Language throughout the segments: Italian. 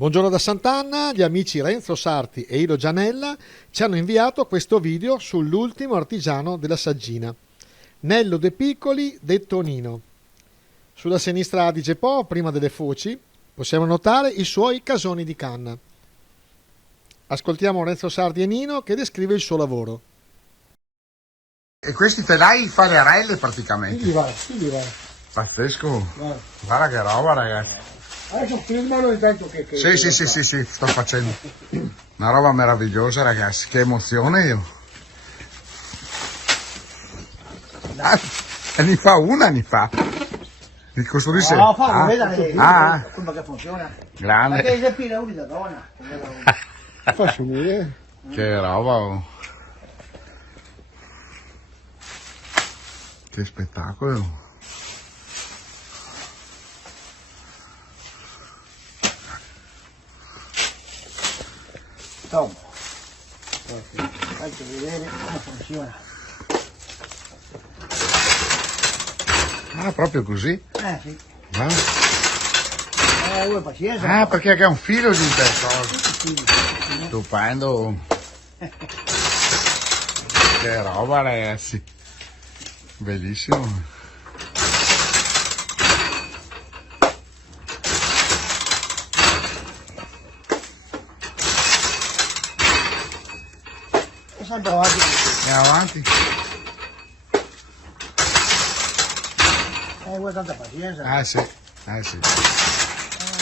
Buongiorno da Sant'Anna, gli amici Renzo Sarti e Ilo Gianella ci hanno inviato questo video sull'ultimo artigiano della Saggina, Nello De Piccoli, detto Nino. Sulla sinistra di Gepò, prima delle foci, possiamo notare i suoi casoni di canna. Ascoltiamo Renzo Sarti e Nino che descrive il suo lavoro. E questi telai fa le arelle praticamente. Sì, va. Pazzesco. Guarda. Guarda che roba, ragazzi. Adesso filmalo intanto che Sì, sto facendo. Una roba meravigliosa, ragazzi. Che emozione io. Ne fa una, ne fa. Di costruisce. No, fa, veda come che funziona. Grande. Perché è più da donna. Faccio vedere. Che roba. Oh. Che spettacolo. Insomma, faccio vedere come funziona. Ah, proprio così? Sì. Va. Vuoi pazienza? Ah, perché è un filo di cosa. Stupendo. Che roba, ragazzi. Bellissimo. Sempre avanti. E avanti. Vuoi tanta pazienza? Ah sì.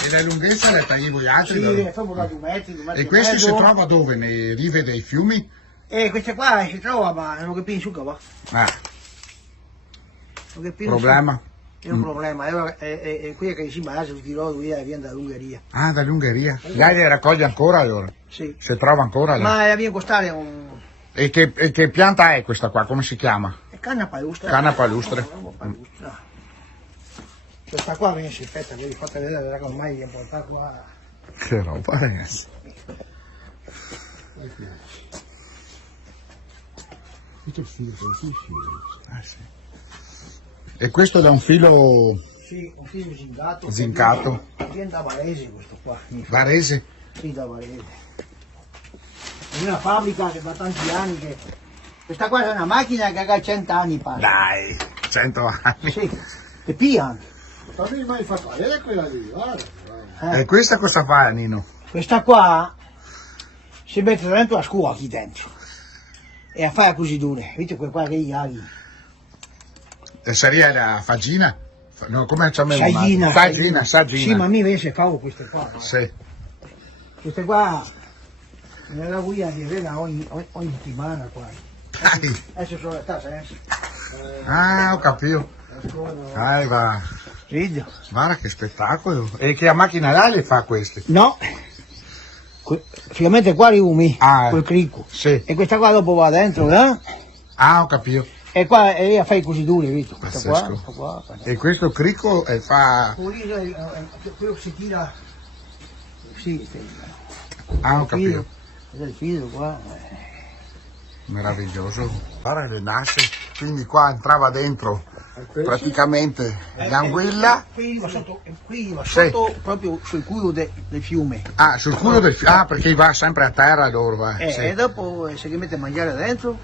E la lunghezza la tagli voi altri? Sì, è proprio da 2 metri, 2 metri E questo e si mezzo. trova dove? Nei rive dei fiumi? Queste qua si trova, ma non capisci su che va. Ah, Non capisci problema? È un problema, è qui che si basa sul chilo viene dall'Ungheria. Ah, dall'Ungheria. Lei le raccoglie ancora allora? Sì. Si trova ancora là? Ma viene costare un... E che pianta è questa qua? Come si chiama? È canna palustre. Canna palustre. No, palustre. Questa qua viene si aspetta, devi fatta vedere che ormai viene portata qua. Che roba, ragazzi. Questo filo, Ah, sì. E questo è un filo Sì, un filo zincato. zincato? Viene da Varese questo qua. Varese? Sì, da Varese. È una fabbrica che fa tanti anni che... Questa qua è una macchina che ha 100 anni, pare. Dai, 100 anni. Sì, e pian. Ma mi mai fatto vedere quella lì, guarda. E questa cosa fa, Nino? Questa qua si mette dentro la scuola qui dentro. E a fare così dure. Vedete quel qua che gli aghi. E sarebbe la fagina? No, come ci abbiamo Saggina. Saggina. Sì, ma mi invece favo queste qua. No? Sì. Queste qua nella guida si vede ogni settimana qua. Dai. Adesso sono le tasse, Ah, ho capito. Dai, va. Ridio. Guarda che spettacolo. E che a macchina là le fa queste? No. Praticamente qua riumi, Ah, col cricco. Sì. E questa qua dopo va dentro, eh? Ah, ho capito. E qua e lì fai così duri, vedi? Questa qua, Pazzesco. questa qua. E questo cricco fa... Quello che si tira. Sì, Ah, ho capito. il filo qua. Meraviglioso. Guarda le nasce. Quindi qua entrava dentro praticamente l'anguilla. Qui va sotto, Sì. proprio sul culo del fiume. Ah, sul culo del fiume. Ah, perché va sempre a terra loro, va. Sì. E dopo si mette a mangiare dentro,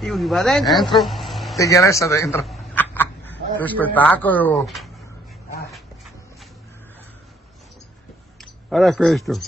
io mi va dentro. Dentro e gli resta dentro. Che spettacolo. Guarda questo.